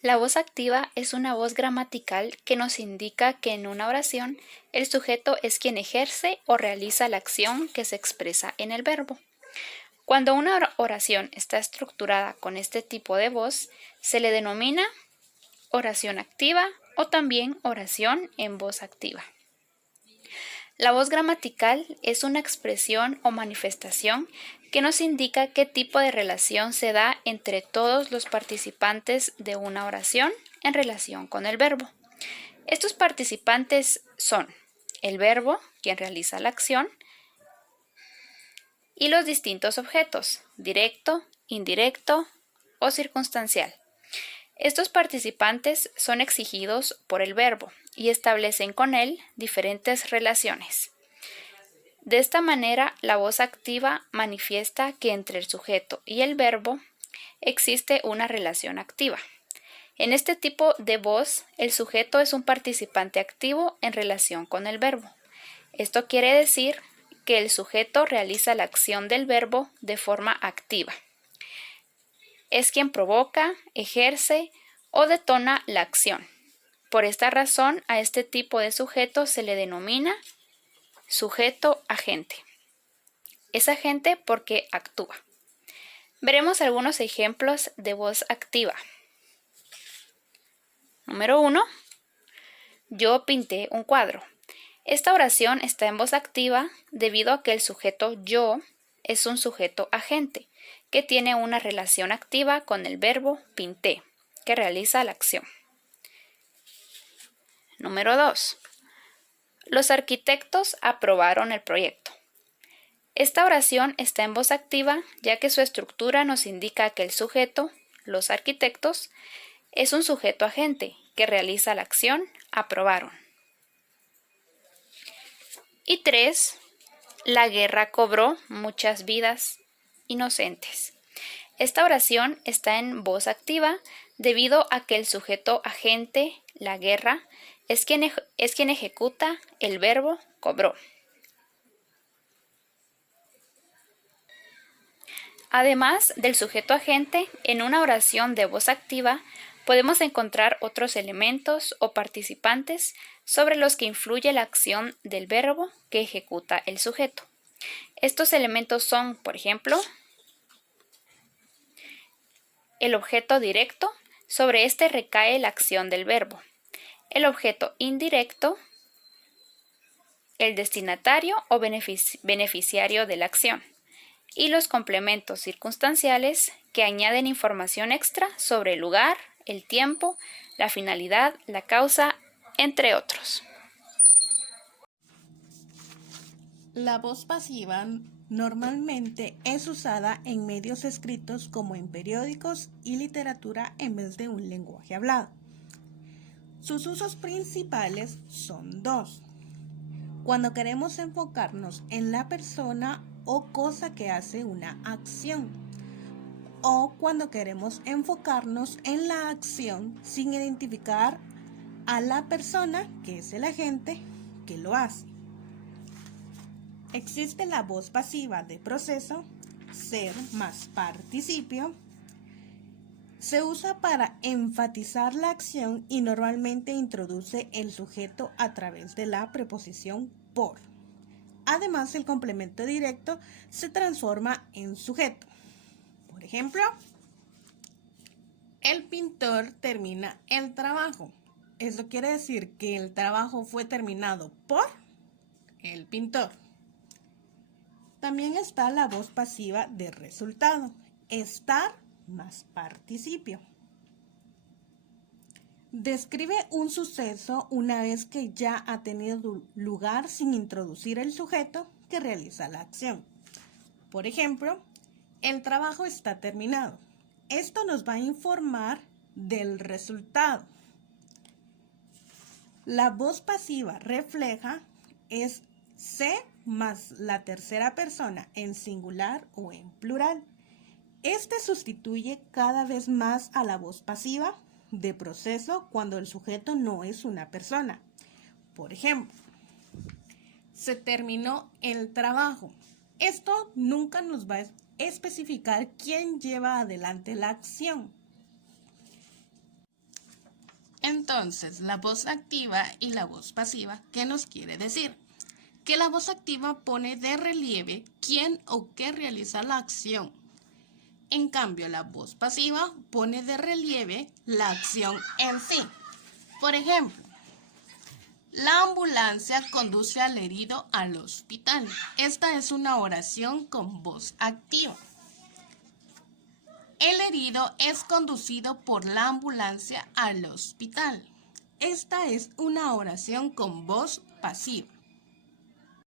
La voz activa es una voz gramatical que nos indica que en una oración el sujeto es quien ejerce o realiza la acción que se expresa en el verbo. Cuando una oración está estructurada con este tipo de voz, se le denomina oración activa o también oración en voz activa. La voz gramatical es una expresión o manifestación que nos indica qué tipo de relación se da entre todos los participantes de una oración en relación con el verbo. Estos participantes son el verbo, quien realiza la acción, y los distintos objetos, directo, indirecto o circunstancial. Estos participantes son exigidos por el verbo y establecen con él diferentes relaciones. De esta manera, la voz activa manifiesta que entre el sujeto y el verbo existe una relación activa. En este tipo de voz, el sujeto es un participante activo en relación con el verbo. Esto quiere decir que el sujeto realiza la acción del verbo de forma activa. Es quien provoca, ejerce o detona la acción. Por esta razón, a este tipo de sujeto se le denomina sujeto agente. Es agente porque actúa. Veremos algunos ejemplos de voz activa. Número 1. Yo pinté un cuadro. Esta oración está en voz activa debido a que el sujeto yo es un sujeto agente que tiene una relación activa con el verbo pinté, que realiza la acción. Número 2. Los arquitectos aprobaron el proyecto. Esta oración está en voz activa ya que su estructura nos indica que el sujeto, los arquitectos, es un sujeto agente que realiza la acción aprobaron. Y 3. La guerra cobró muchas vidas inocentes. Esta oración está en voz activa debido a que el sujeto agente, la guerra, es quien ejecuta el verbo cobró. Además del sujeto agente, en una oración de voz activa podemos encontrar otros elementos o participantes sobre los que influye la acción del verbo que ejecuta el sujeto. Estos elementos son, por ejemplo, el objeto directo, sobre este recae la acción del verbo. El objeto indirecto, el destinatario o beneficiario de la acción. Y los complementos circunstanciales que añaden información extra sobre el lugar, el tiempo, la finalidad, la causa, entre otros. La voz pasiva normalmente es usada en medios escritos como en periódicos y literatura en vez de un lenguaje hablado. Sus usos principales son dos. Cuando queremos enfocarnos en la persona o cosa que hace una acción, o cuando queremos enfocarnos en la acción sin identificar a la persona, que es el agente, que lo hace. Existe la voz pasiva de proceso, ser más participio. Se usa para enfatizar la acción y normalmente introduce el sujeto a través de la preposición por. Además, el complemento directo se transforma en sujeto. Por ejemplo, el pintor termina el trabajo. Eso quiere decir que el trabajo fue terminado por el pintor. También está la voz pasiva de resultado, estar más participio. Describe un suceso una vez que ya ha tenido lugar sin introducir el sujeto que realiza la acción. Por ejemplo, el trabajo está terminado. Esto nos va a informar del resultado. La voz pasiva refleja es se más la tercera persona en singular o en plural. Este sustituye cada vez más a la voz pasiva de proceso cuando el sujeto no es una persona. Por ejemplo, se terminó el trabajo. Esto nunca nos va a especificar quién lleva adelante la acción. Entonces, la voz activa y la voz pasiva, ¿qué nos quiere decir? Que la voz activa pone de relieve quién o qué realiza la acción. En cambio, la voz pasiva pone de relieve la acción en sí. Por ejemplo, la ambulancia conduce al herido al hospital. Esta es una oración con voz activa. El herido es conducido por la ambulancia al hospital. Esta es una oración con voz pasiva.